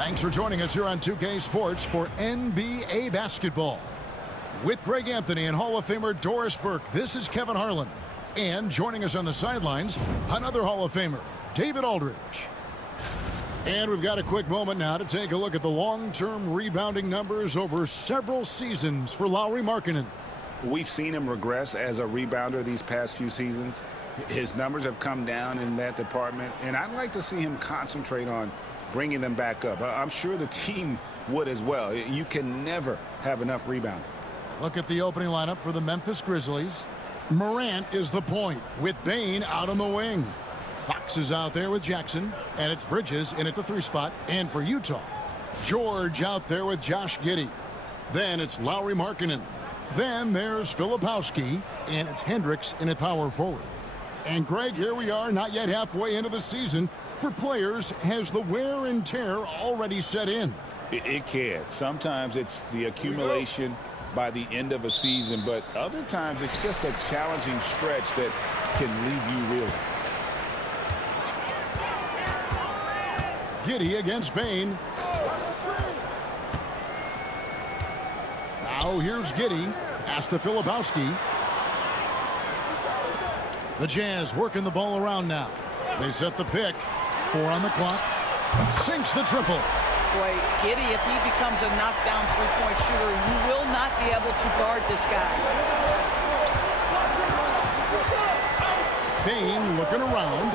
Thanks for joining us here on 2K Sports for NBA basketball. With Greg Anthony and Hall of Famer Doris Burke, this is Kevin Harlan. And joining us on the sidelines, another Hall of Famer, David Aldridge. And we've got a quick moment now to take a look at the long-term rebounding numbers over several seasons for Lauri Markkanen. We've seen him regress as a rebounder these past few seasons. His numbers have come down in that department, and I'd like to see him concentrate on bringing them back up. I'm sure the team would as well. You can never have enough rebounding. Look at the opening lineup for the Memphis Grizzlies. Morant is the point with Bane out on the wing. Fox is out there with Jackson, and it's Bridges in at the 3 spot. And for Utah, George out there with Josh Giddey. Then it's Lauri Markkanen. Then there's Filipowski, and it's Hendricks in at power forward. And Greg, here we are, not yet halfway into the season. For players, has the wear and tear already set in? It can. Sometimes it's the accumulation by the end of a season, but other times it's just a challenging stretch that can leave you reeling. Giddey against Bane. Now here's Giddey. Pass to Filipowski. The Jazz working the ball around now. They set the pick. 4 on the clock. Sinks the triple. Boy, Giddey, if he becomes a knockdown three-point shooter, you will not be able to guard this guy. Bane looking around.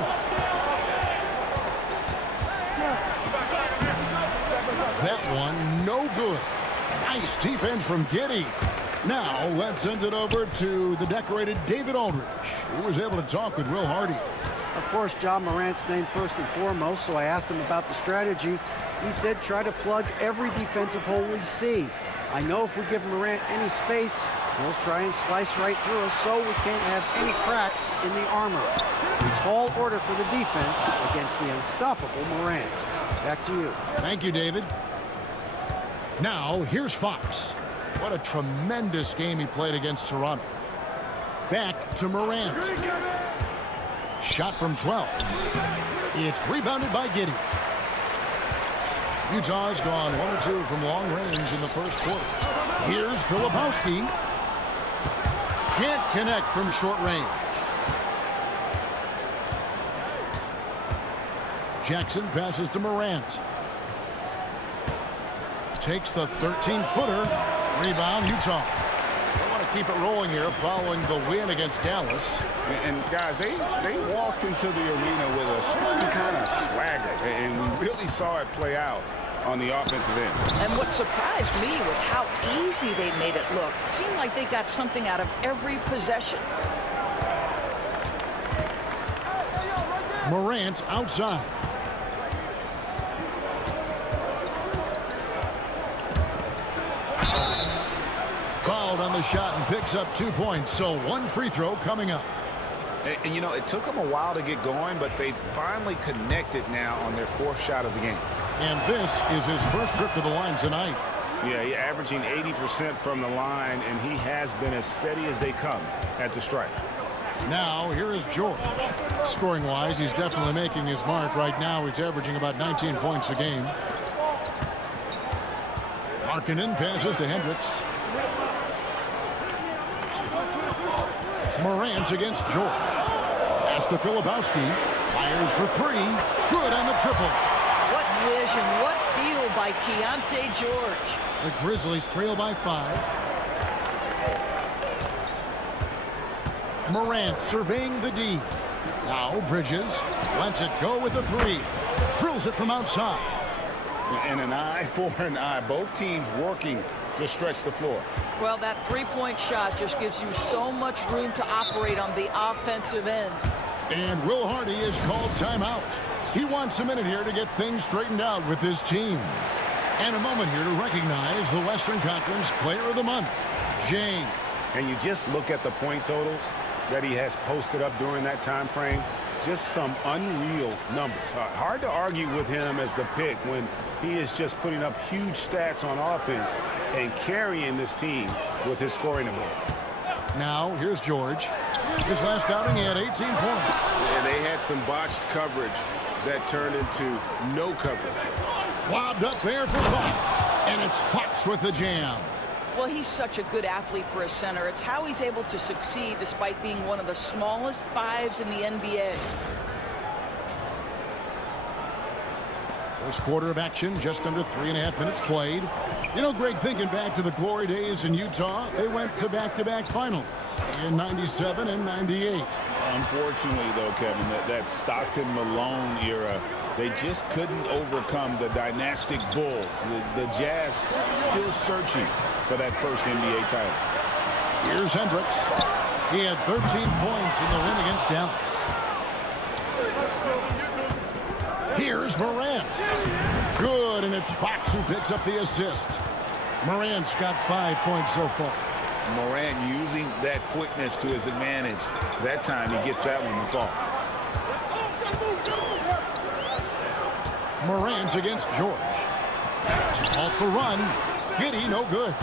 That one, no good. Nice defense from Giddey. Now, let's send it over to the decorated David Aldridge, who was able to talk with Will Hardy. Of course, Ja Morant's named first and foremost, so I asked him about the strategy. He said try to plug every defensive hole we see. I know if we give Morant any space, he'll try and slice right through us, so we can't have any cracks in the armor. Tall order for the defense against the unstoppable Morant. Back to you. Thank you, David. Now, here's Fox. What a tremendous game he played against Toronto. Back to Morant. Shot from 12. It's rebounded by Giddey. Utah's gone 1 or 2 from long range in the first quarter. Here's Filipowski. Can't connect from short range. Jackson passes to Morant. Takes the 13-footer. Rebound, Utah. They want to keep it rolling here following the win against Dallas. And guys, they walked into the arena with a certain kind of swagger, and we really saw it play out on the offensive end. And what surprised me was how easy they made it look. It seemed like they got something out of every possession. Morant outside. Fouled on the shot and picks up 2 points, so 1 free throw coming up. And you know, it took them a while to get going, but they finally connected now on their 4th shot of the game. And this is his first trip to the line tonight. Yeah, he's averaging 80% from the line, and he has been as steady as they come at the stripe. Now, here is George. Scoring-wise, he's definitely making his mark. Right now, he's averaging about 19 points a game. Markkanen passes to Hendricks. Morant against George. Pass to Filipowski. Fires for 3. Good on the triple. What vision, what feel by Keontae George. The Grizzlies trail by 5. Morant surveying the D. Now Bridges lets it go with a 3. Drills it from outside. And an eye for an eye. Both teams working to stretch the floor. Well, that three-point shot just gives you so much room to operate on the offensive end. And Will Hardy is called timeout. He wants a minute here to get things straightened out with his team. And a moment here to recognize the Western Conference Player of the Month, Jane. And you just look at the point totals that he has posted up during that time frame. Just some unreal numbers. Hard to argue with him as the pick when he is just putting up huge stats on offense and carrying this team with his scoring ability. Now, here's George. His last outing, he had 18 points. And they had some botched coverage that turned into no coverage. Lobbed up there for Fox. And it's Fox with the jam. Well, he's such a good athlete for a center. It's how he's able to succeed despite being one of the smallest fives in the NBA. First quarter of action, just under 3.5 minutes played. You know, Greg, thinking back to the glory days in Utah, they went to back-to-back finals in 97 and 98. Unfortunately, though, Kevin, that Stockton-Malone era, they just couldn't overcome the dynastic Bulls. The Jazz still searching for that first NBA title. Here's Hendricks. He had 13 points in the win against Dallas. Here's Morant. Good, and it's Fox who picks up the assist. Morant's got 5 points so far. Morant using that quickness to his advantage. That time he gets that one to fall. Morant against George. To halt the run. Giddey, no good.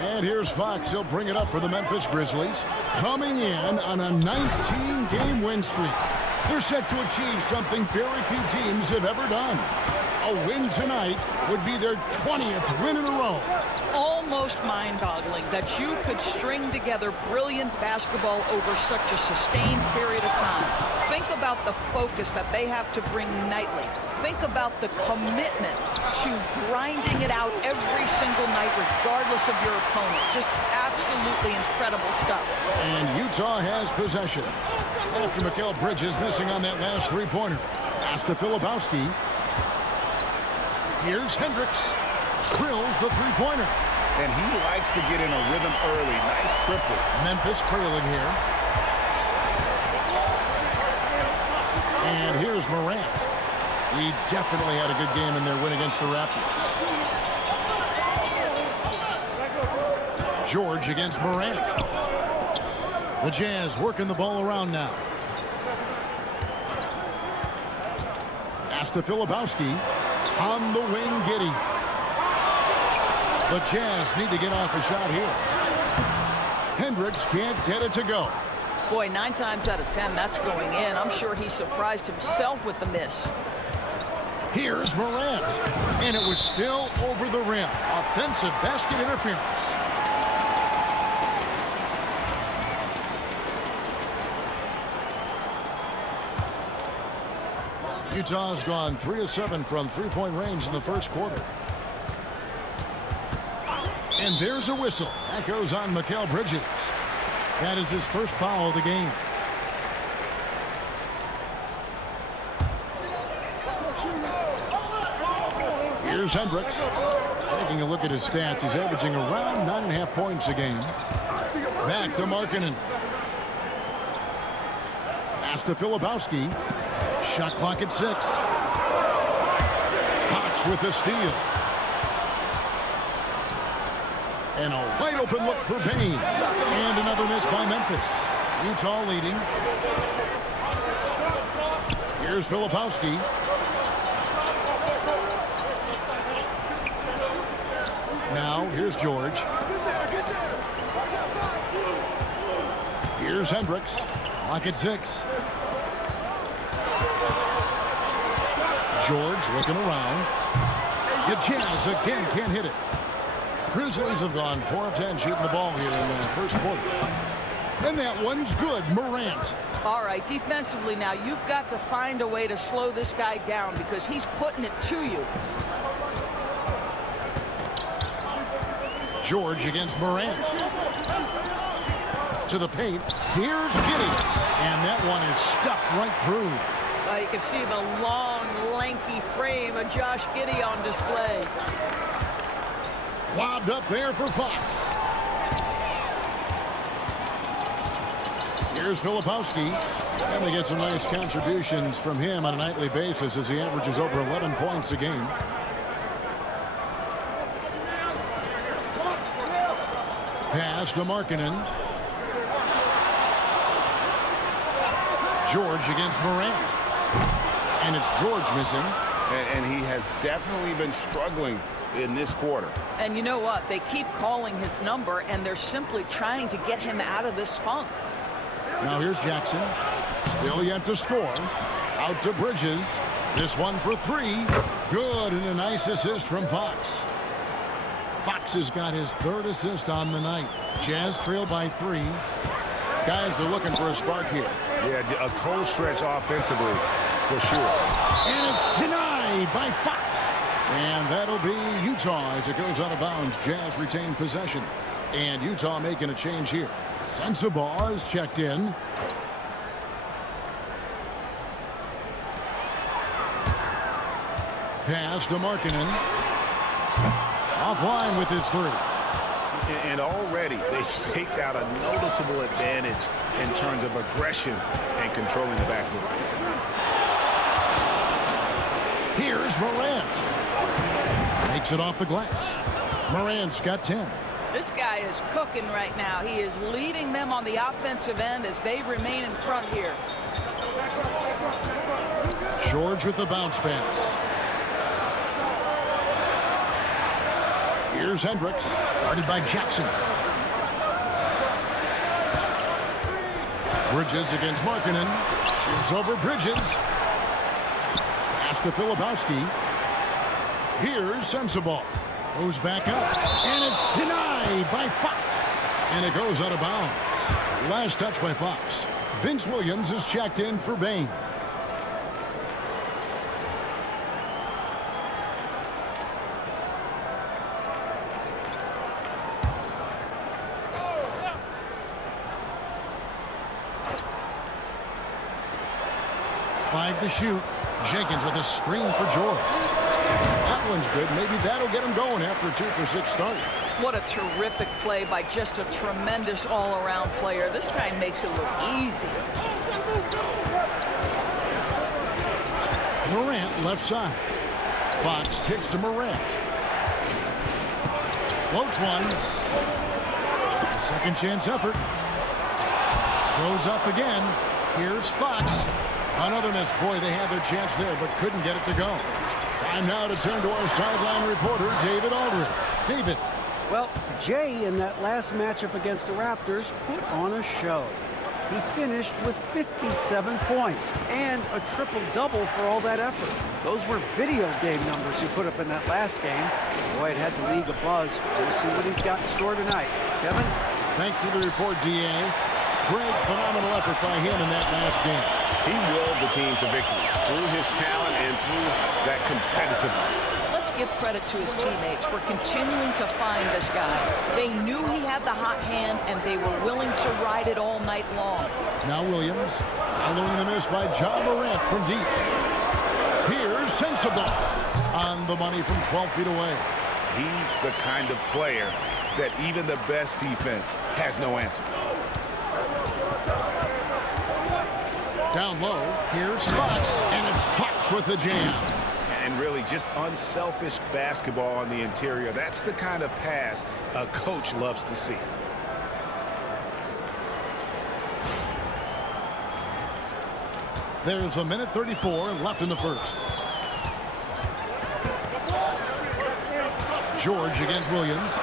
And here's Fox. He'll bring it up for the Memphis Grizzlies. Coming in on a 19-game win streak. They're set to achieve something very few teams have ever done. A win tonight would be their 20th win in a row. Almost mind-boggling that you could string together brilliant basketball over such a sustained period of time. Think about the focus that they have to bring nightly. Think about the commitment to grinding it out every single night, regardless of your opponent. Just absolutely incredible stuff. And Utah has possession. After Mikal Bridges missing on that last three-pointer. Pass to Filipowski. Here's Hendricks. Drills the three-pointer. And he likes to get in a rhythm early. Nice triple. Memphis trailing here. And here's Morant. He definitely had a good game in their win against the Raptors. George against Morant. The Jazz working the ball around now. Pass to Filipowski. On the wing, Giddey. The Jazz need to get off a shot here. Hendricks can't get it to go. Boy, 9 times out of 10, that's going in. I'm sure he surprised himself with the miss. Here's Morant. And it was still over the rim. Offensive basket interference. Utah's gone 3 of 7 from three-point range in the first quarter. And there's a whistle. That goes on Mikal Bridges. That is his first foul of the game. Here's Hendricks. Taking a look at his stats, he's averaging around 9.5 points a game. Back to Markkanen. Pass to Filipowski. Shot clock at 6. Fox with the steal. And a wide open look for Payne. And another miss by Memphis. Utah leading. Here's Filipowski. Now, here's George. Here's Hendricks. Clock at 6. George looking around. The Jazz again can't hit it. Grizzlies have gone 4 of 10 shooting the ball here in the first quarter. And that one's good. Morant. All right, defensively now, you've got to find a way to slow this guy down because he's putting it to you. George against Morant. To the paint. Here's Giddey. And that one is stuffed right through. You can see the long, lanky frame of Josh Giddey on display. Lobbed up there for Fox. Here's Filipowski. And they get some nice contributions from him on a nightly basis as he averages over 11 points a game. Pass to Markkanen. George against Morant. And it's George missing. And he has definitely been struggling in this quarter. And you know what? They keep calling his number, and they're simply trying to get him out of this funk. Now here's Jackson. Still yet to score. Out to Bridges. This one for 3. Good, and a nice assist from Fox. Fox has got his 3rd assist on the night. Jazz trail by 3. Guys are looking for a spark here. Yeah, a cold stretch offensively, for sure. And it's denied by Fox. And that'll be Utah as it goes out of bounds. Jazz retain possession. And Utah making a change here. Sensabaugh is checked in. Pass to Markkanen. Offline with his 3. And already they've staked out a noticeable advantage in terms of aggression and controlling the backboard. Here's Morant. Makes it off the glass. Morant's got 10. This guy is cooking right now. He is leading them on the offensive end as they remain in front here. George with the bounce pass. Here's Hendricks, guarded by Jackson. Bridges against Markkanen. Shoots over Bridges. Pass to Filipowski. Here's Sensabaugh. Goes back up. And it's denied by Fox. And it goes out of bounds. Last touch by Fox. Vince Williams is checked in for Bane. Five to shoot. Jenkins with a screen for George. That one's good. Maybe that'll get him going after a 2 for 6 start. What a terrific play by just a tremendous all-around player. This guy makes it look easy. Morant left side. Fox kicks to Morant. Floats one. A second chance effort. Goes up again. Here's Fox. Another miss. Boy, they had their chance there, but couldn't get it to go. Time now to turn to our sideline reporter, David Aldridge. David. Well, Jay in that last matchup against the Raptors put on a show. He finished with 57 points and a triple-double for all that effort. Those were video game numbers he put up in that last game. Boy, it had the league abuzz. We'll see what he's got in store tonight. Kevin? Thanks for the report, D.A. Great, phenomenal effort by him in that last game. He willed the team to victory through his talent and through that competitiveness. Let's give credit to his teammates for continuing to find this guy. They knew he had the hot hand, and they were willing to ride it all night long. Now Williams, following the miss by John Morant from deep. Here's Sensabaugh on the money from 12 feet away. He's the kind of player that even the best defense has no answer. Down low, here's Fox, and it's Fox with the jam. And really just unselfish basketball on the interior. That's the kind of pass a coach loves to see. There's 1:34 left in the first. George against Williams.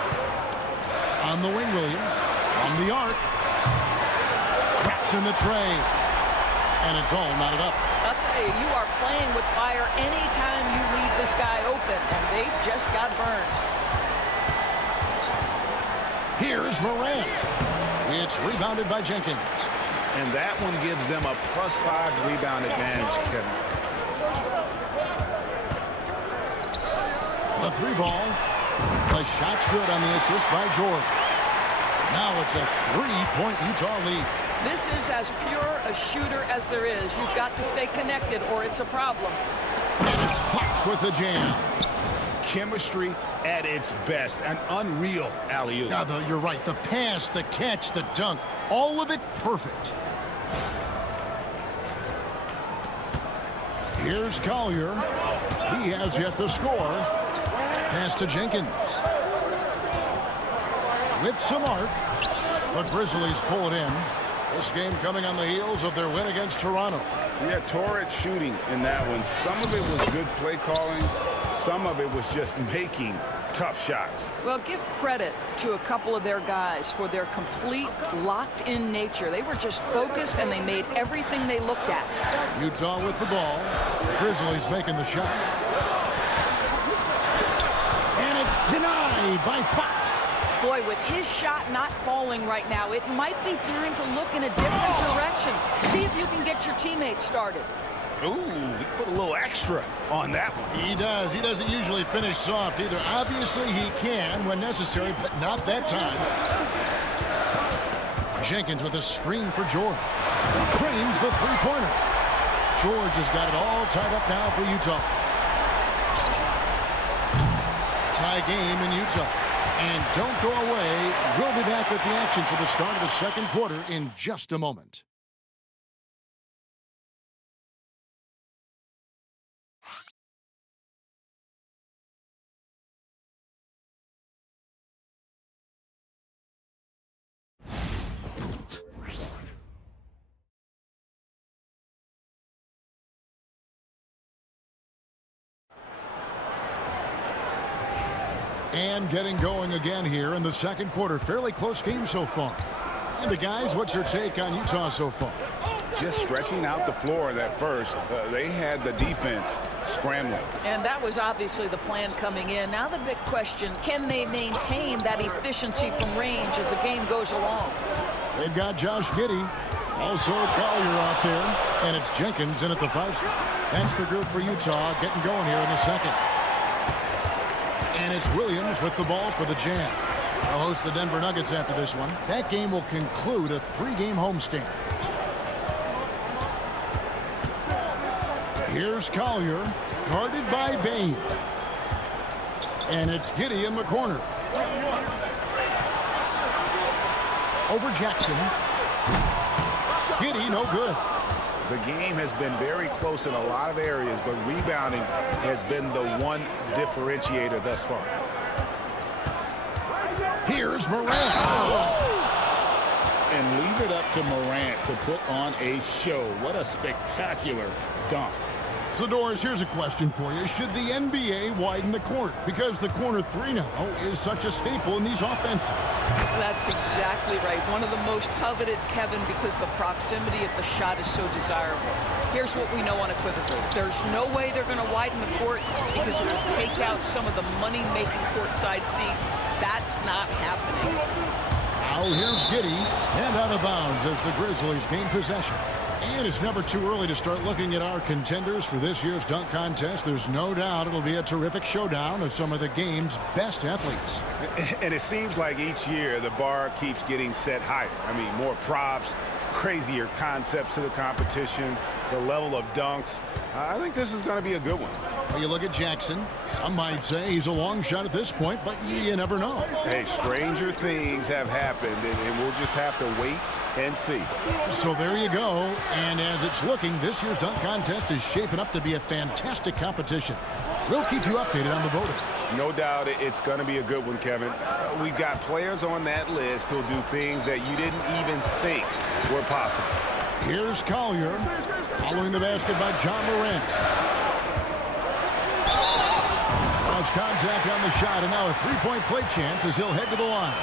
On the wing, Williams. From the arc. Craps in the tray. And it's all knotted up. I'll tell you, you are playing with fire anytime you leave this guy open, and they just got burned. Here's Morant. It's rebounded by Jenkins. And that one gives them a +5 rebound advantage, Kevin. The 3 ball. The shot's good on the assist by George. Now it's a 3-point Utah lead. This is as pure a shooter as there is. You've got to stay connected or it's a problem. And it's Fox with the jam. Chemistry at its best. An unreal alley-oop. Now, you're right. The pass, the catch, the dunk, all of it perfect. Here's Collier. He has yet to score. Pass to Jenkins. With some arc. The Grizzlies pull it in. This game coming on the heels of their win against Toronto. Yeah, torrid shooting in that one. Some of it was good play calling. Some of it was just making tough shots. Well, give credit to a couple of their guys for their complete locked-in nature. They were just focused, and they made everything they looked at. Utah with the ball. Grizzlies making the shot. And it's denied by Fox. Boy, with his shot not falling right now, it might be time to look in a different direction. See if you can get your teammates started. Ooh, he put a little extra on that one. He does. He doesn't usually finish soft either. Obviously, he can when necessary, but not that time. Jenkins with a screen for George. Cranes the three-pointer. George has got it all tied up now for Utah. Tie game in Utah. And don't go away. We'll be back with the action for the start of the second quarter in just a moment. And getting going again here in the second quarter. Fairly close game so far. And guys, what's your take on Utah so far? Just stretching out the floor that first. They had the defense scrambling. And that was obviously the plan coming in. Now the big question, can they maintain that efficiency from range as the game goes along? They've got Josh Giddey. Also Collier out there. And it's Jenkins in at the 5 spot. That's the group for Utah getting going here in the second. And it's Williams with the ball for the Jazz. They'll host the Denver Nuggets after this one. That game will conclude a 3-game homestand. Here's Collier, guarded by Bain. And it's Giddey in the corner. Over Jackson. Giddey, no good. The game has been very close in a lot of areas, but rebounding has been the one differentiator thus far. Here's Morant. And leave it up to Morant to put on a show. What a spectacular dunk. So, Doris, here's a question for you. Should the NBA widen the court? Because the corner 3 now is such a staple in these offenses. That's exactly right. One of the most coveted, Kevin, because the proximity of the shot is so desirable. Here's what we know unequivocally. There's no way they're going to widen the court because it will take out some of the money-making courtside seats. That's not happening. Now here's Giddey, and out of bounds as the Grizzlies gain possession. And it's never too early to start looking at our contenders for this year's dunk contest. There's no doubt it'll be a terrific showdown of some of the game's best athletes. And it seems like each year the bar keeps getting set higher. I mean, more props, crazier concepts to the competition, the level of dunks. I think this is going to be a good one. Well, you look at Jackson. Some might say he's a long shot at this point, but you never know. Hey, stranger things have happened, and we'll just have to wait and see. So there you go. And as it's looking, this year's dunk contest is shaping up to be a fantastic competition. We'll keep you updated on the voting. No doubt it's going to be a good one, Kevin. We've got players on that list who'll do things that you didn't even think were possible. Here's Collier, following the basket by John Morant. Lost contact on the shot, and now a three-point play chance as he'll head to the line.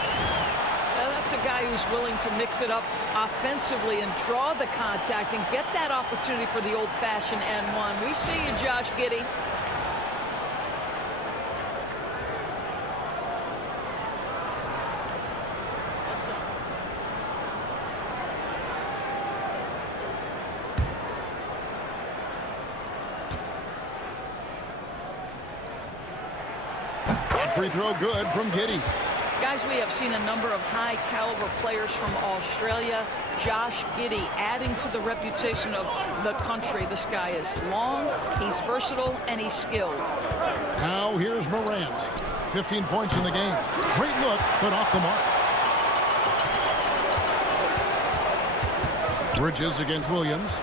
That's a guy who's willing to mix it up offensively and draw the contact and get that opportunity for the old-fashioned N1. We see you, Josh Giddey. Free throw good from Giddey. Guys, we have seen a number of high-caliber players from Australia. Josh Giddey adding to the reputation of the country. This guy is long, he's versatile, and he's skilled. Now here's Morant. 15 points in the game. Great look, but off the mark. Bridges against Williams.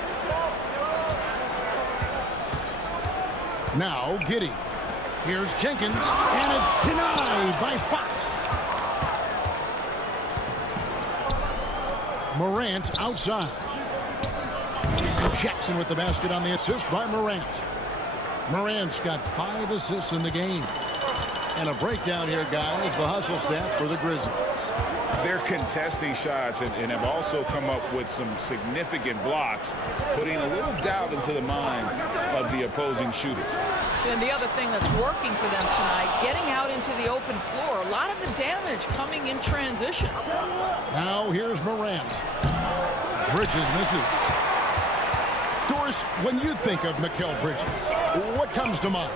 Now Giddey. Here's Jenkins, and it's denied by Fox. Morant outside. And Jackson with the basket on the assist by Morant. Morant's got 5 assists in the game. And a breakdown here, guys. The hustle stats for the Grizzlies. They're contesting shots and have also come up with some significant blocks, putting a little doubt into the minds of the opposing shooters. And the other thing that's working for them tonight, getting out into the open floor. A lot of the damage coming in transition. Now here's Morant. Bridges misses. Doris, when you think of Mikal Bridges, what comes to mind?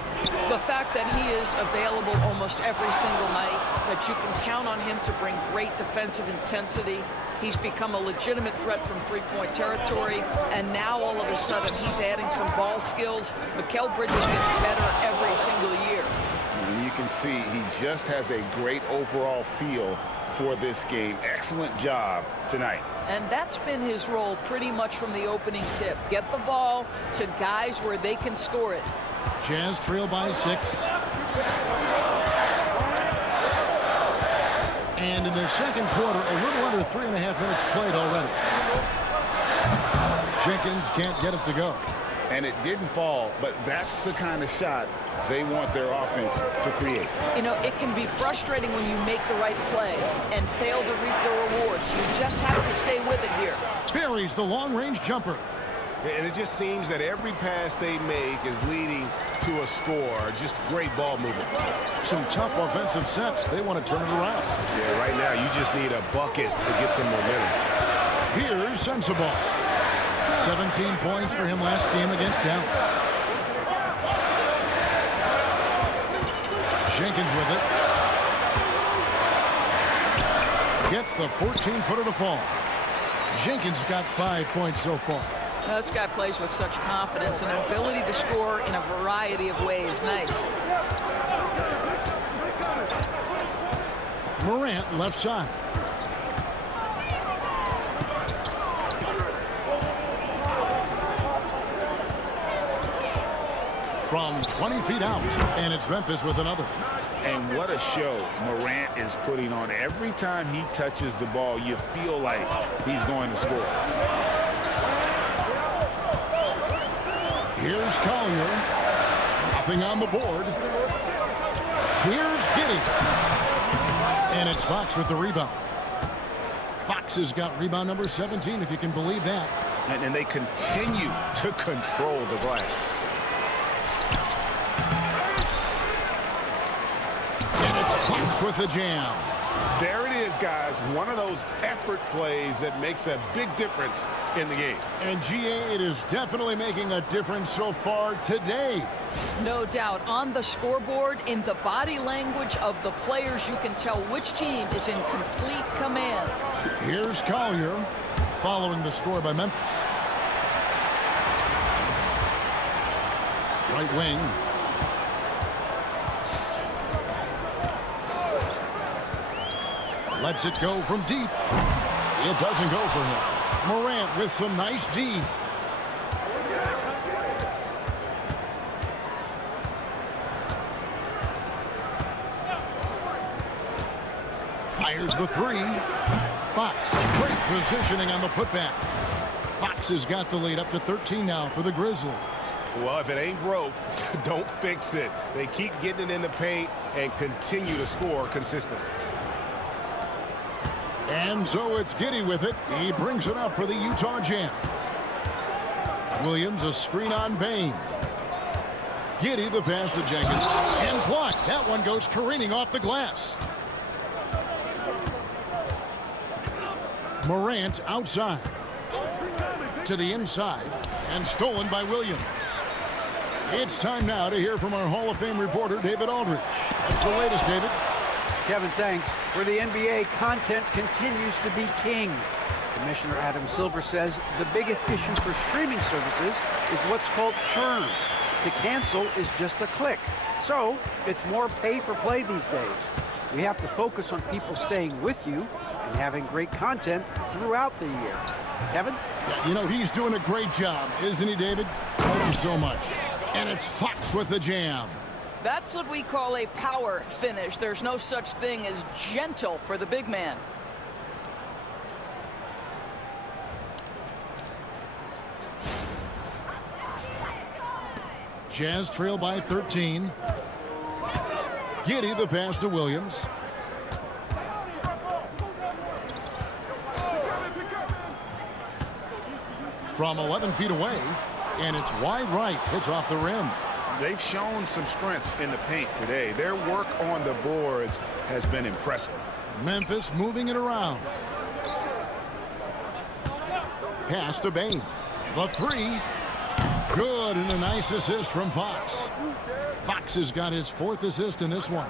The fact that he is available almost every single night, that you can count on him to bring great defensive intensity. He's become a legitimate threat from three-point territory, and now all of a sudden he's adding some ball skills. Mikal Bridges gets better every single year. And you can see he just has a great overall feel for this game. Excellent job tonight. And that's been his role pretty much from the opening tip. Get the ball to guys where they can score it. Jazz trail by 6. And in the second quarter, a little under 3.5 minutes played already. Jenkins can't get it to go. And it didn't fall, but that's the kind of shot they want their offense to create. You know, it can be frustrating when you make the right play and fail to reap the rewards. You just have to stay with it here. Buries the long-range jumper. And it just seems that every pass they make is leading to a score. Just great ball movement. Some tough offensive sets. They want to turn it around. Yeah, right now you just need a bucket to get some momentum. Here's Sensabaugh. 17 points for him last game against Dallas. Jenkins with it. Gets the 14-footer to fall. Jenkins got 5 points so far. Now, this guy plays with such confidence and an ability to score in a variety of ways. Nice. Morant left side. From 20 feet out, and it's Memphis with another. And what a show Morant is putting on. Every time he touches the ball, you feel like he's going to score. Here's Collier. Nothing on the board. Here's Giddey. And it's Fox with the rebound. Fox has got rebound number 17, if you can believe that. And they continue to control the glass. And it's Fox with the jam. There it is, guys. One of those effort plays that makes a big difference in the game. And GA, it is definitely making a difference so far today. No doubt. On the scoreboard, in the body language of the players, you can tell which team is in complete command. Here's Collier following the score by Memphis. Right wing. Lets it go from deep. It doesn't go for him. Morant with some nice D. Fires the three. Fox, great positioning on the putback. Fox has got the lead up to 13 now for the Grizzlies. Well, if it ain't broke, don't fix it. They keep getting it in the paint and continue to score consistently. And so it's Giddey with it. He brings it up for the Utah Jazz. Williams, a screen on Bain. Giddey, the pass to Jenkins. And blocked. That one goes careening off the glass. Morant outside. To the inside. And stolen by Williams. It's time now to hear from our Hall of Fame reporter, David Aldridge. What's the latest, David? Kevin, thanks. For the NBA, content continues to be king. Commissioner Adam Silver says the biggest issue for streaming services is what's called churn. To cancel is just a click. So it's more pay for play these days. We have to focus on people staying with you and having great content throughout the year. Kevin? You know, he's doing a great job, isn't he, David? Thank you so much. And it's Fox with the jam. That's what we call a power finish. There's no such thing as gentle for the big man. Jazz trail by 13. Giddy the pass to Williams. From 11 feet away, and it's wide right. It's off the rim. They've shown some strength in the paint today. Their work on the boards has been impressive. Memphis moving it around. Pass to Bain. The three. Good, and a nice assist from Fox. Fox has got his 4th assist in this one.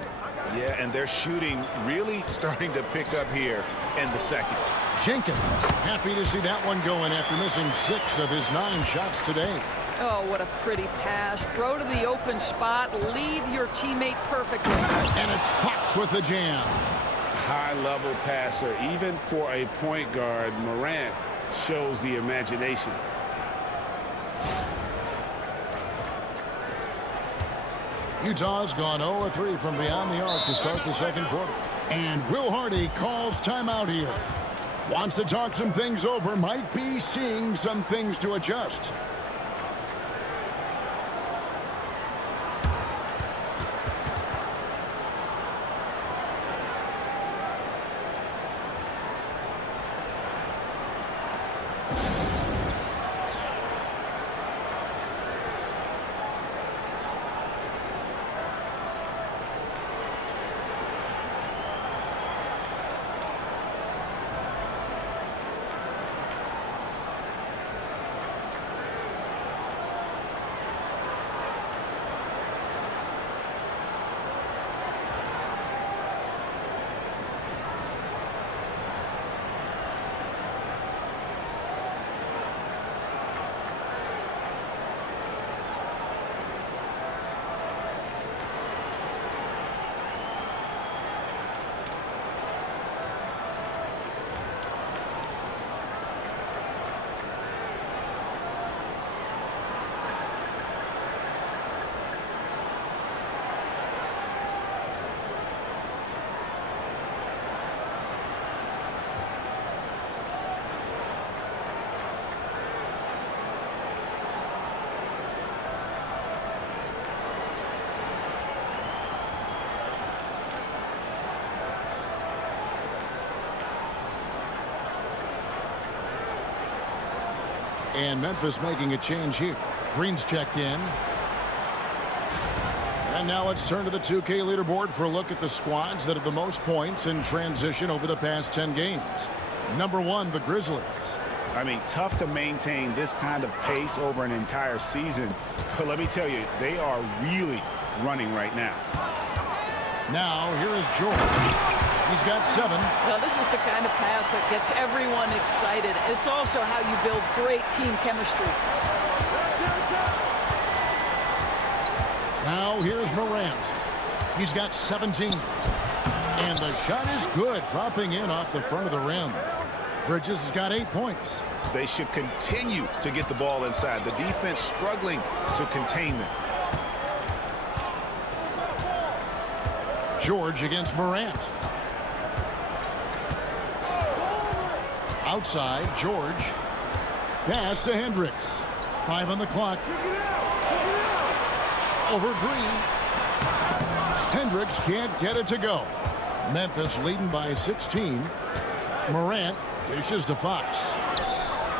Yeah, and their shooting really starting to pick up here in the second. Jenkins, happy to see that one going after missing 6 of his 9 shots today. Oh, what a pretty pass. Throw to the open spot. Lead your teammate perfectly. And it's Fox with the jam. High-level passer. Even for a point guard, Morant shows the imagination. Utah's gone 0-3 from beyond the arc to start the second quarter. And Will Hardy calls timeout here. Wants to talk some things over. Might be seeing some things to adjust. And Memphis making a change here. Green's checked in. And now let's turn to the 2K leaderboard for a look at the squads that have the most points in transition over the past 10 games. Number 1, the Grizzlies. I mean, tough to maintain this kind of pace over an entire season. But let me tell you, they are really running right now. Now, here is George. He's got 7. Well, this is the kind of pass that gets everyone excited. It's also how you build great team chemistry. Now, here's Morant. He's got 17. And the shot is good, dropping in off the front of the rim. Bridges has got 8 points. They should continue to get the ball inside. The defense struggling to contain them. George against Morant. Outside, George. Pass to Hendricks. 5 on the clock. Over Green. Hendricks can't get it to go. Memphis leading by 16. Morant dishes to Fox.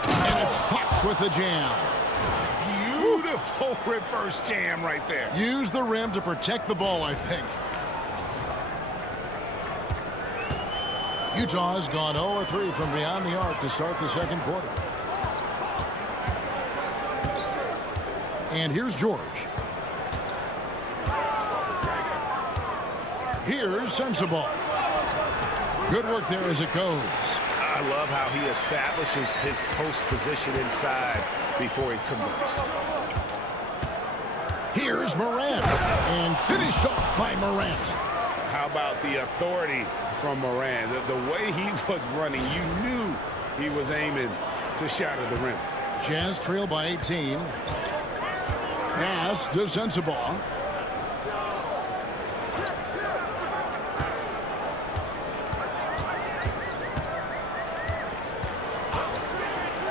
And it's Fox with the jam. Beautiful reverse jam right there. Use the rim to protect the ball, I think. Utah has gone 0-3 from beyond the arc to start the second quarter. And here's George. Here's Sensabaugh. Good work there as it goes. I love how he establishes his post position inside before he converts. Here's Morant. And finished off by Morant. How about the authority from Morant? The way he was running, you knew he was aiming to shatter the rim. Jazz trail by 18. Pass to Sensabaugh.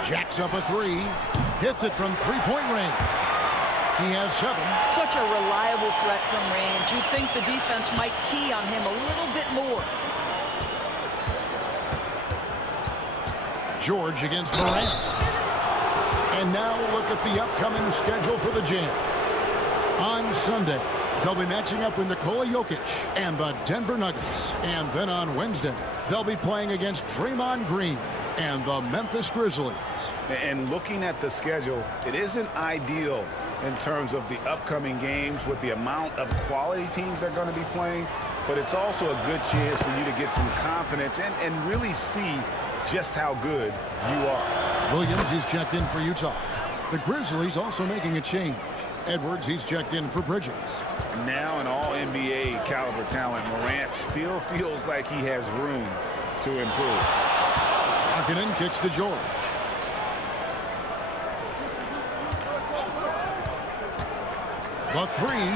Jacks up a 3. Hits it from 3-point range. He has 7. Such a reliable threat from range. You'd think the defense might key on him a little bit more. George against Morant. And now we'll look at the upcoming schedule for the Jazz. On Sunday, they'll be matching up with Nikola Jokic and the Denver Nuggets. And then on Wednesday, they'll be playing against Draymond Green and the Memphis Grizzlies. And looking at the schedule, it isn't ideal in terms of the upcoming games with the amount of quality teams they're going to be playing, but it's also a good chance for you to get some confidence and really see just how good you are. Williams, he's checked in for Utah. The Grizzlies also making a change. Edwards, he's checked in for Bridges. Now an all-NBA caliber talent, Morant still feels like he has room to improve. Markkanen kicks to George. The three.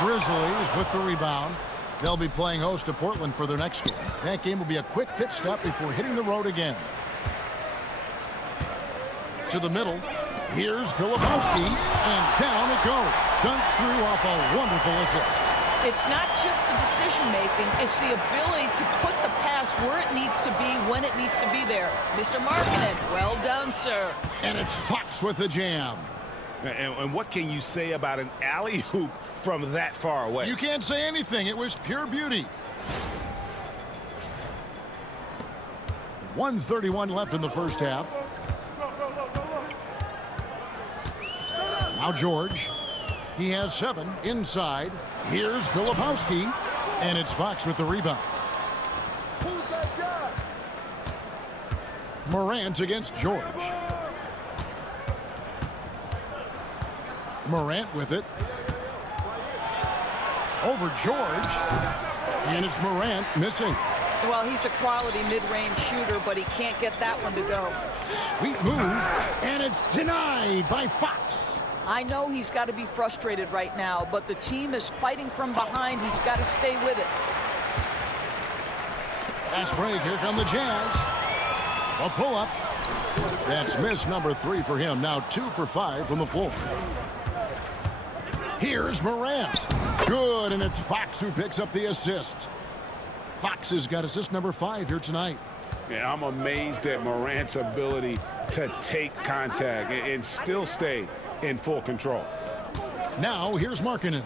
Grizzlies with the rebound. They'll be playing host to Portland for their next game. That game will be a quick pit stop before hitting the road again. To the middle. Here's Filipowski, and down it goes. Dunked through off a wonderful assist. It's not just the decision-making, it's the ability to put the pass where it needs to be, when it needs to be there. Mr. Markkanen, well done, sir. And it's Fox with the jam. And what can you say about an alley-oop from that far away? You can't say anything. It was pure beauty. 1:31 left in the first half. Now George. He has 7 inside. Here's Filipowski. And it's Fox with the rebound. Who's got job? Morant against George. Morant with it. Over George. And it's Morant missing. Well, he's a quality mid-range shooter, but he can't get that one to go. Sweet move. And it's denied by Fox. I know he's got to be frustrated right now, but the team is fighting from behind. He's got to stay with it. Fast break. Here come the Jazz. A pull-up. That's miss number 3 for him. Now 2 for 5 from the floor. Here's Morant. Good, and it's Fox who picks up the assist. Fox has got assist number 5 here tonight. Yeah, I'm amazed at Morant's ability to take contact and still stay in full control. Now here's Markkanen.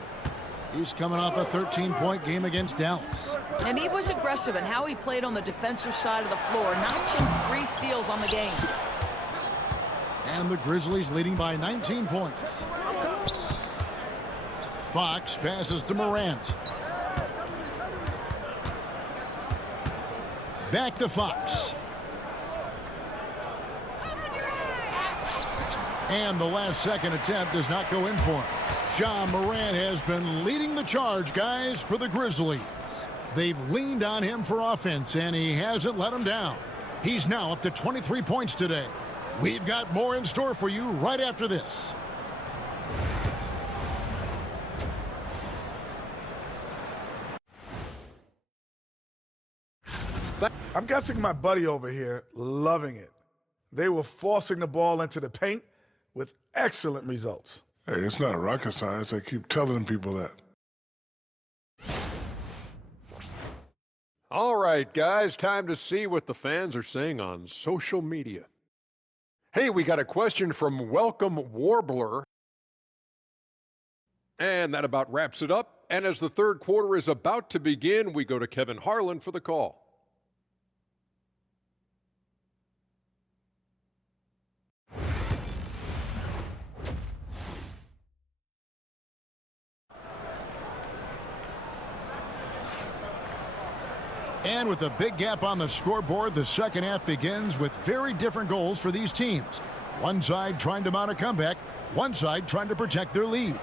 He's coming off a 13-point game against Dallas. And he was aggressive in how he played on the defensive side of the floor, notching 3 steals on the game. And the Grizzlies leading by 19 points. Fox passes to Morant. Back to Fox. And the last second attempt does not go in for him. Ja Morant has been leading the charge, guys, for the Grizzlies. They've leaned on him for offense, and he hasn't let them down. He's now up to 23 points today. We've got more in store for you right after this. I'm guessing my buddy over here loving it. They were forcing the ball into the paint with excellent results. Hey, it's not rocket science. I keep telling people that. All right, guys, time to see what the fans are saying on social media. Hey, we got a question from Welcome Warbler. And that about wraps it up. And as the third quarter is about to begin, we go to Kevin Harlan for the call. And with a big gap on the scoreboard, the second half begins with very different goals for these teams. One side trying to mount a comeback, one side trying to protect their lead.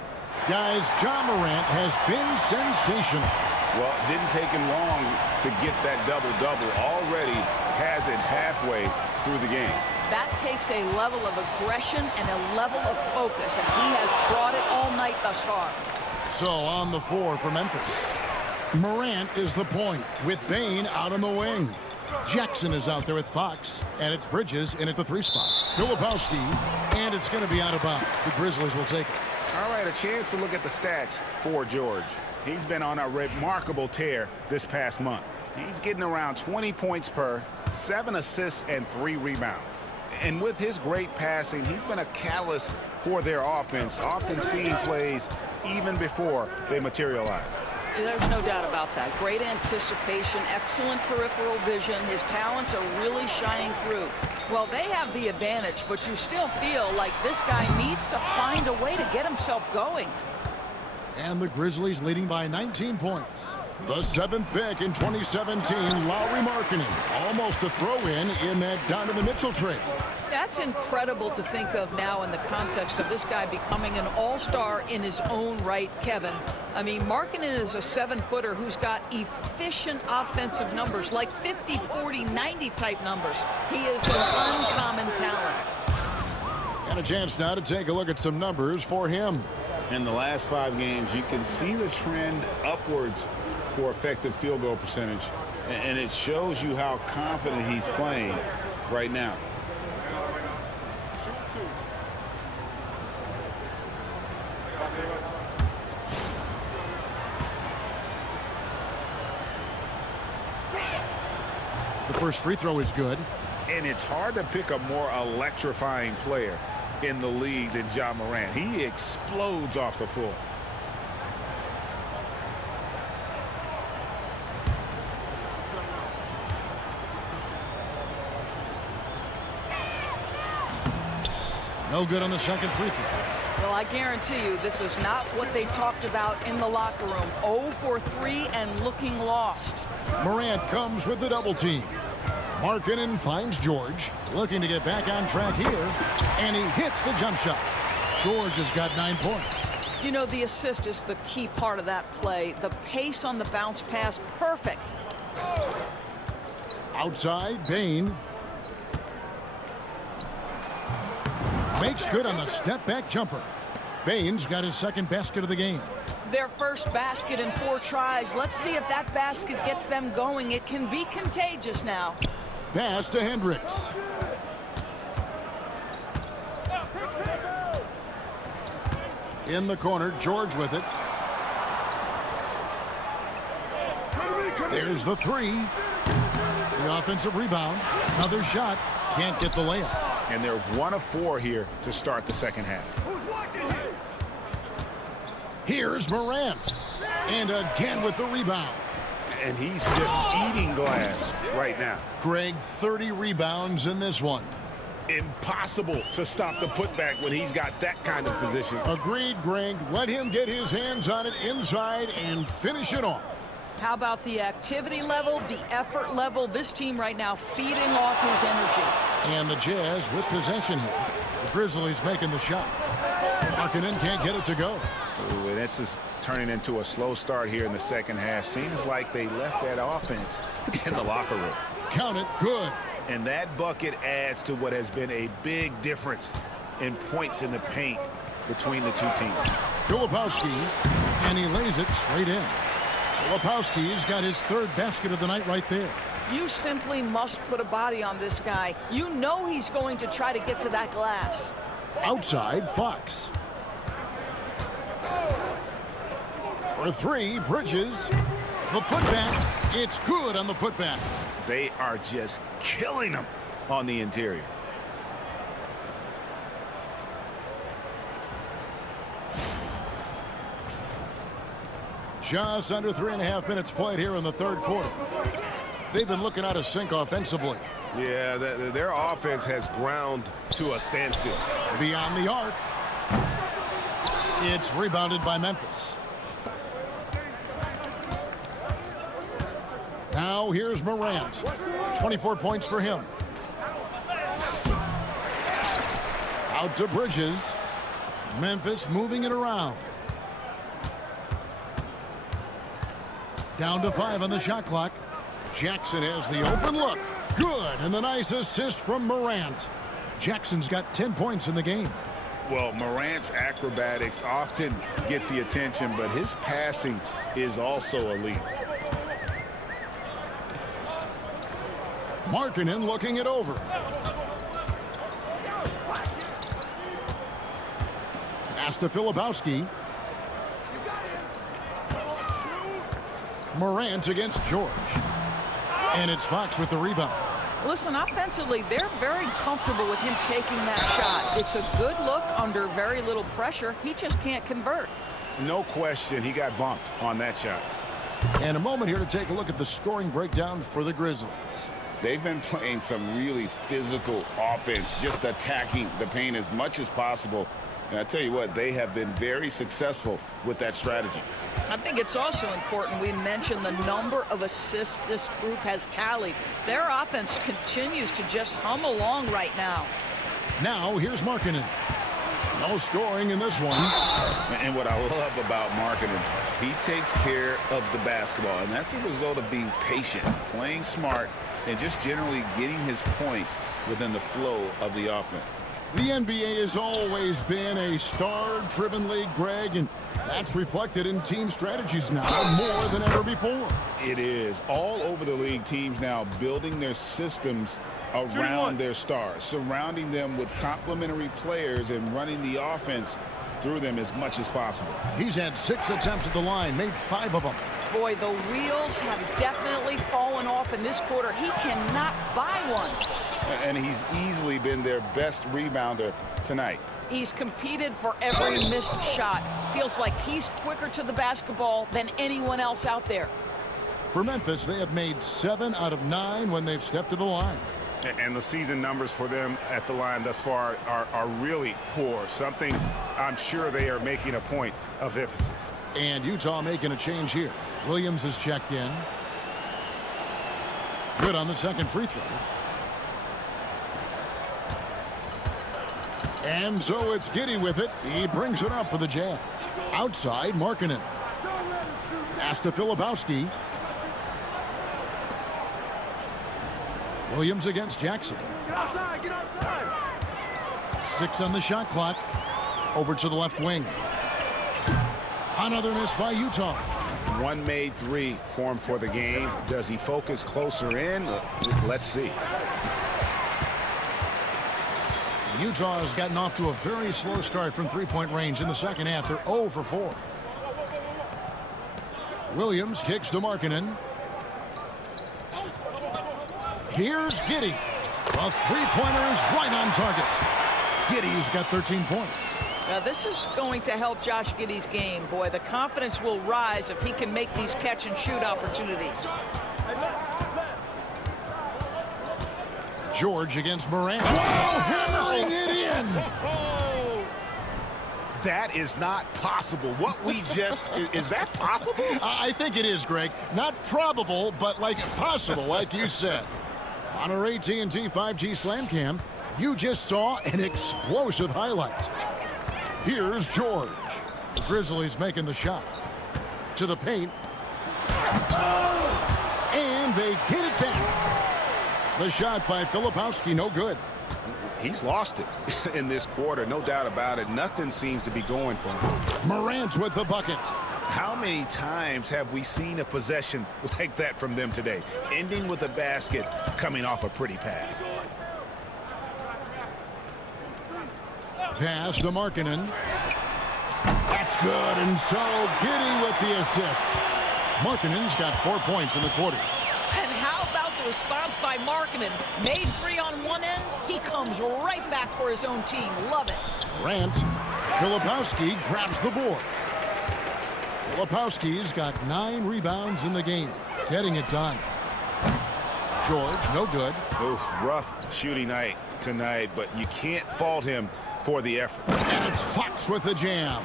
Guys, Ja Morant has been sensational. Well, it didn't take him long to get that double-double. Already has it halfway through the game. That takes a level of aggression and a level of focus, and he has brought it all night thus far. So on the floor for Memphis. Morant is the point with Bane out on the wing. Jackson is out there with Fox, and it's Bridges in at the 3 spot. Filipowski, and it's going to be out of bounds. The Grizzlies will take it. All right, a chance to look at the stats for George. He's been on a remarkable tear this past month. He's getting around 20 points per, 7 assists, and 3 rebounds. And with his great passing, he's been a catalyst for their offense, often seeing plays even before they materialize. There's no doubt about that. Great anticipation, excellent peripheral vision. His talents are really shining through. Well, they have the advantage, but you still feel like this guy needs to find a way to get himself going. And the Grizzlies leading by 19 points. The 7th pick in 2017, Lauri Markkanen. Almost a throw-in that Donovan Mitchell trade. That's incredible to think of now in the context of this guy becoming an all-star in his own right, Kevin. I mean, Markkanen is a 7-footer who's got efficient offensive numbers, like 50, 40, 90 type numbers. He is an uncommon talent. And a chance now to take a look at some numbers for him. In the last 5 games, you can see the trend upwards for effective field goal percentage, and it shows you how confident he's playing right now. The first free throw is good. And it's hard to pick a more electrifying player in the league than Ja Morant. He explodes off the floor. No good on the second free throw. Well, I guarantee you this is not what they talked about in the locker room. 0 for 3 and looking lost. Morant comes with the double team. Markkanen finds George, looking to get back on track here, and he hits the jump shot. George has got 9 points. You know, the assist is the key part of that play. The pace on the bounce pass, perfect. Outside, Bane. Makes good on the step-back jumper. Bane's got his second basket of the game. Their first basket in 4 tries. Let's see if that basket gets them going. It can be contagious now. Pass to Hendricks. In the corner, George with it. There's the 3. The offensive rebound. Another shot. Can't get the layup. And they're 1 of 4 here to start the second half. Here's Morant. And again with the rebound. And he's just eating glass right now. Greg, 30 rebounds in this one. Impossible to stop the putback when he's got that kind of position. Agreed, Greg. Let him get his hands on it inside and finish it off. How about the activity level, the effort level? This team right now feeding off his energy. And the Jazz with possession here. The Grizzlies making the shot. Markkanen can't get it to go. Ooh, and this is turning into a slow start here in the second half. Seems like they left that offense in the locker room. Count it. Good. And that bucket adds to what has been a big difference in points in the paint between the two teams. Filipowski, and he lays it straight in. Filipowski's got his 3rd basket of the night right there. You simply must put a body on this guy. You know he's going to try to get to that glass. Outside, Fox. For 3, Bridges. The putback. It's good on the putback. They are just killing them on the interior. Just under 3.5 minutes played here in the 3rd quarter. They've been looking out of sync offensively. Yeah, their offense has ground to a standstill. Beyond the arc. It's rebounded by Memphis. Now here's Morant. 24 points for him. Out to Bridges. Memphis moving it around. Down to 5 on the shot clock. Jackson has the open look. Good, and the nice assist from Morant. Jackson's got 10 points in the game. Well, Morant's acrobatics often get the attention, but his passing is also elite. Markkanen looking it over. Pass to Filipowski. Morant against George. And it's Fox with the rebound. Listen, offensively, they're very comfortable with him taking that shot. It's a good look under very little pressure. He just can't convert. No question, he got bumped on that shot. And a moment here to take a look at the scoring breakdown for the Grizzlies. They've been playing some really physical offense, just attacking the paint as much as possible. And I tell you what, they have been very successful with that strategy. I think it's also important we mention the number of assists this group has tallied. Their offense continues to just hum along right now. Now here's Markkanen. No scoring in this one. And what I love about Markkanen, he takes care of the basketball, and that's a result of being patient, playing smart, and just generally getting his points within the flow of the offense. The NBA has always been a star-driven league, Greg, and that's reflected in team strategies now more than ever before. It is. All over the league, teams now building their systems around their stars, surrounding them with complementary players and running the offense through them as much as possible. He's had 6 attempts at the line, made 5 of them. Boy, the wheels have definitely fallen off in this quarter. He cannot buy one. And he's easily been their best rebounder tonight. He's competed for every missed shot. Feels like he's quicker to the basketball than anyone else out there. For Memphis, they have made 7 out of 9 when they've stepped to the line. And the season numbers for them at the line thus far are really poor. Something I'm sure they are making a point of emphasis. And Utah making a change here. Williams is checked in. Good on the second free throw. And so it's Giddey with it. He brings it up for the Jazz. Outside, Markkanen. Pass to Filipowski. Williams against Jackson. Get outside, get outside. 6 on the shot clock. Over to the left wing. Another miss by Utah. One made 3 for him for the game. Does he focus closer in? Let's see. Utah has gotten off to a very slow start from three-point range in the second half. They're 0 for 4. Williams kicks to Markkanen. Here's Giddey. A three-pointer is right on target. Giddey's got 13 points. This is going to help Josh Giddey's game. Boy, the confidence will rise if he can make these catch-and-shoot opportunities. George against Morant. Hammering it in. That is not possible. What we just is that possible? I think it is, Greg. Not probable, but like possible, like you said. On our AT&T 5G Slam Cam, you just saw an explosive highlight. Here's George. The Grizzlies making the shot. To the paint. And they get it back. The shot by Filipowski, no good. He's lost it in this quarter, no doubt about it. Nothing seems to be going for him. Morant with the bucket. How many times have we seen a possession like that from them today? Ending with a basket, coming off a pretty pass. Pass to Markkanen. That's good, and so Giddey with the assist. Markkanen's got 4 points in the quarter. And how about the response by Markkanen? Made 3 on one end, he comes right back for his own team. Love it. Grant. Filipowski grabs the board. Filipowski's got 9 rebounds in the game. Getting it done. George, no good. Oof, rough shooting night tonight, but you can't fault him for the effort. And it's Fox with the jam.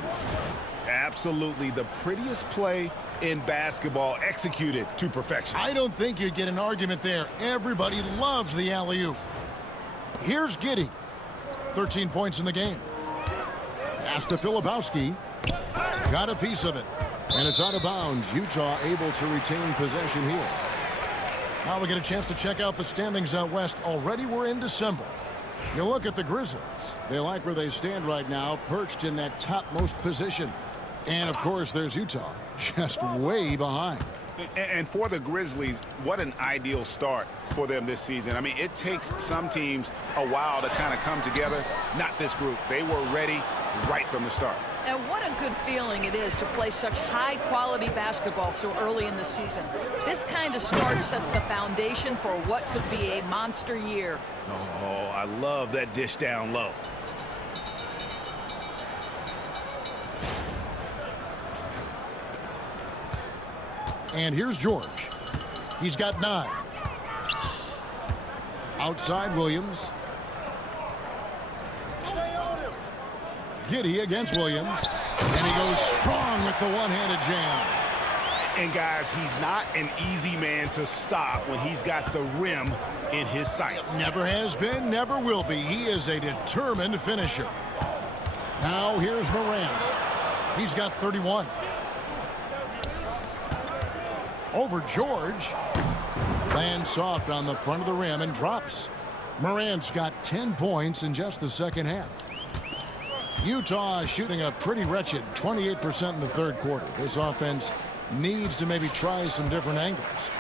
Absolutely the prettiest play in basketball, executed to perfection. I don't think you'd get an argument there. Everybody loves the alley-oop. Here's Giddey. 13 points in the game. Pass to Filipowski. Got a piece of it. And it's out of bounds. Utah able to retain possession here. Now we get a chance to check out the standings out west. Already we're in December. You look at the Grizzlies. They like where they stand right now, perched in that topmost position. And, of course, there's Utah, just way behind. And for the Grizzlies, what an ideal start for them this season. I mean, it takes some teams a while to kind of come together. Not this group. They were ready. right from the start. And what a good feeling it is to play such high-quality basketball so early in the season. This kind of start sets the foundation for what could be a monster year. Oh, I love that dish down low. And here's George. He's got 9. Outside Williams. Giddy against Williams. And he goes strong with the one-handed jam. And guys, he's not an easy man to stop when he's got the rim in his sights. Never has been, never will be. He is a determined finisher. Now here's Morant. He's got 31. Over George. Lands soft on the front of the rim and drops. Morant's got 10 points in just the second half. Utah is shooting a pretty wretched 28% in the third quarter. This offense needs to maybe try some different angles.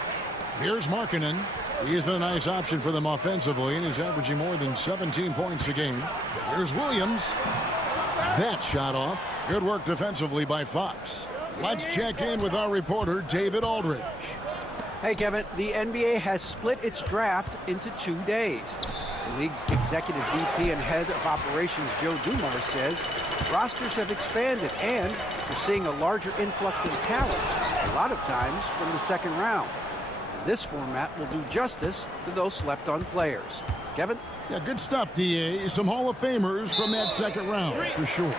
Here's Markkanen. He's been a nice option for them offensively, and he's averaging more than 17 points a game. Here's Williams. That shot off. Good work defensively by Fox. Let's check in with our reporter, David Aldridge. Hey, Kevin, the NBA has split its draft into 2 days. The league's executive VP and head of operations, Joe Dumars, says rosters have expanded and we're seeing a larger influx of talent, a lot of times from the second round. And this format will do justice to those slept-on players. Kevin? Yeah, good stuff, D.A. Some Hall of Famers from that second round, for sure.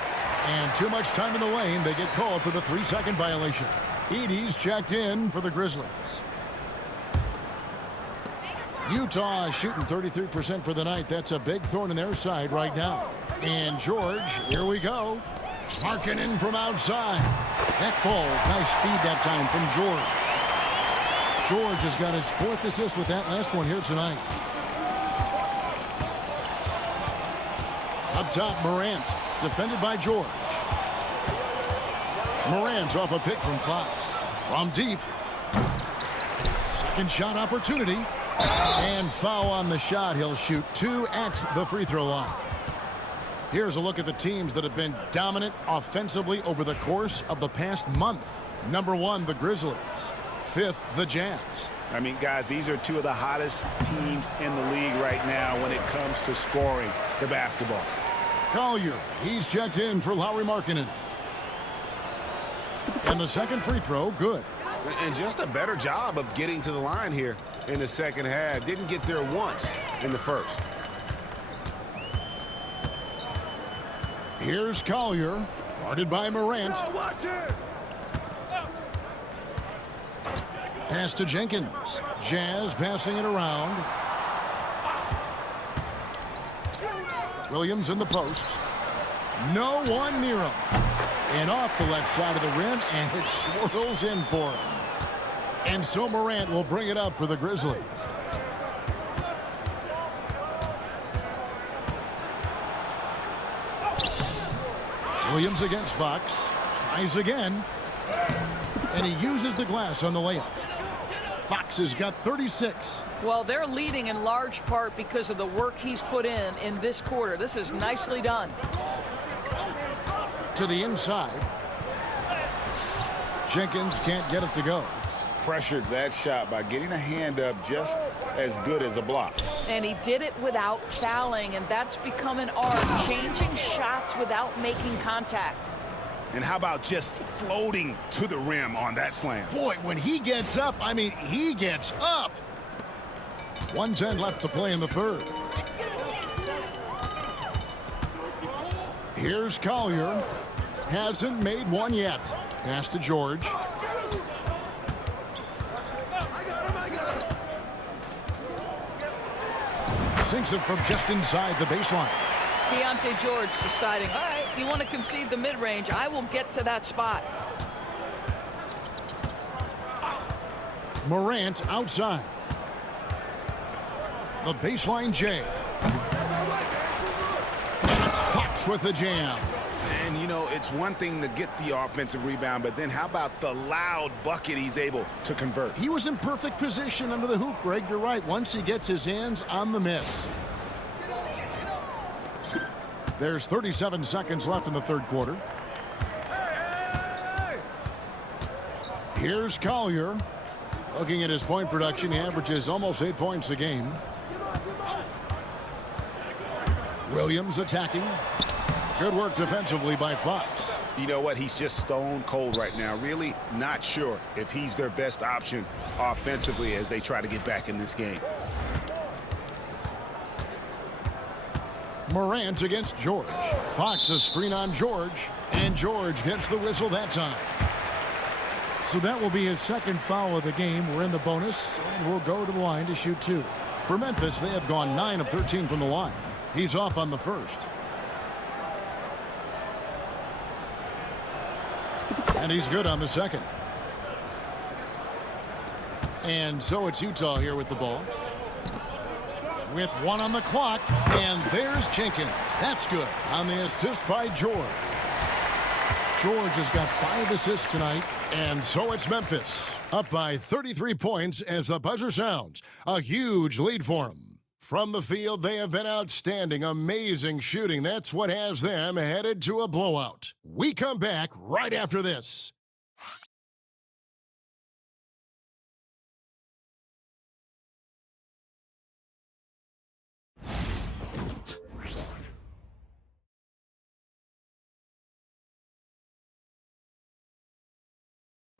And too much time in the lane, they get called for the 3-second violation. Edey's checked in for the Grizzlies. Utah is shooting 33% for the night. That's a big thorn in their side right now. And George, here we go. Markkanen from outside. That ball's nice speed that time from George. George has got his 4th assist with that last one here tonight. Up top, Morant, defended by George. Morant's off a pick from Fox. From deep. Second shot opportunity. And foul on the shot. He'll shoot 2 at the free throw line. Here's a look at the teams that have been dominant offensively over the course of the past month. Number 1, the Grizzlies. 5th, the Jazz. I mean, guys, these are 2 of the hottest teams in the league right now when it comes to scoring the basketball. Collier, he's checked in for Lauri Markkanen. And the second free throw, good. And just a better job of getting to the line here in the second half. Didn't get there once in the first. Here's Collier, guarded by Morant. Pass to Jenkins. Jazz passing it around. Williams in the post. No one near him. And off the left side of the rim, and it swirls in for him. And so Morant will bring it up for the Grizzlies. Williams against Fox. Tries again. And he uses the glass on the layup. Fox has got 36. Well, they're leading in large part because of the work he's put in this quarter. This is nicely done. To the inside. Jenkins can't get it to go. Pressured that shot by getting a hand up just as good as a block. And he did it without fouling, and that's become an art, changing shots without making contact. And how about just floating to the rim on that slam? Boy, when he gets up, I mean, he gets up. 1:10 left to play in the third. Here's Collier. Hasn't made one yet. Pass to George. Sinks it from just inside the baseline. Keontae George deciding, all right, you want to concede the mid-range, I will get to that spot. Morant outside. The baseline J. And it's Fox with the jam. And, you know, it's one thing to get the offensive rebound, but then how about the loud bucket he's able to convert? He was in perfect position under the hoop, Greg. You're right. Once he gets his hands on the miss. There's 37 seconds left in the third quarter. Here's Collier. Looking at his point production, he averages almost 8 points a game. Williams attacking. Good work defensively by Fox. You know what? He's just stone cold right now. Really not sure if he's their best option offensively as they try to get back in this game. Morant against George. Fox a screen on George, and George gets the whistle that time. So that will be his second foul of the game. We're in the bonus, and we'll go to the line to shoot 2. For Memphis, they have gone 9 of 13 from the line. He's off on the first. And he's good on the second. And so it's Utah here with the ball. With 1 on the clock, and there's Jenkins. That's good on the assist by George. George has got 5 assists tonight, and so it's Memphis. Up by 33 points as the buzzer sounds. A huge lead for them. From the field, they have been outstanding, amazing shooting. That's what has them headed to a blowout. We come back right after this.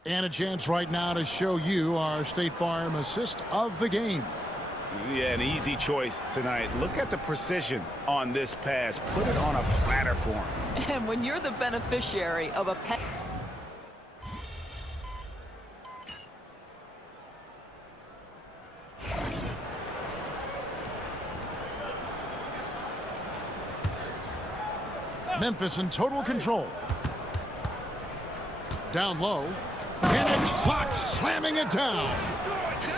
And a chance right now to show you our State Farm assist of the game. Yeah, an easy choice tonight. Look at the precision on this pass. Put it on a platter for him. And when you're the beneficiary of a pass. Memphis in total control. Down low. And it's Fox slamming it down.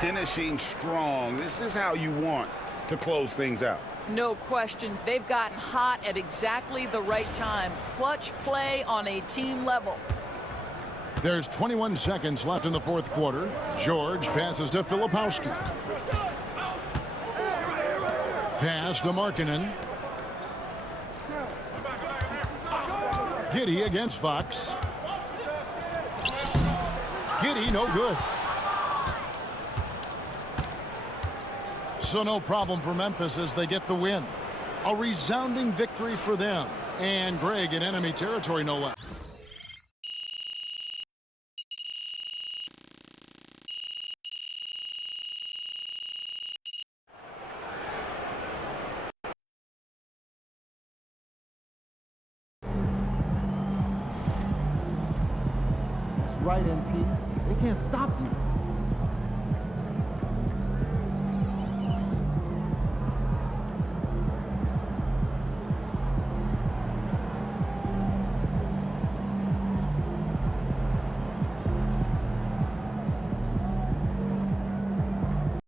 Finishing strong. This is how you want to close things out. No question. They've gotten hot at exactly the right time. Clutch play on a team level. There's 21 seconds left in the fourth quarter. George passes to Filipowski. Pass to Markkanen. Giddey against Fox. Giddey, no good. So no problem for Memphis as they get the win. A resounding victory for them. And Greg in enemy territory, no less. Right, MP. They can't stop you.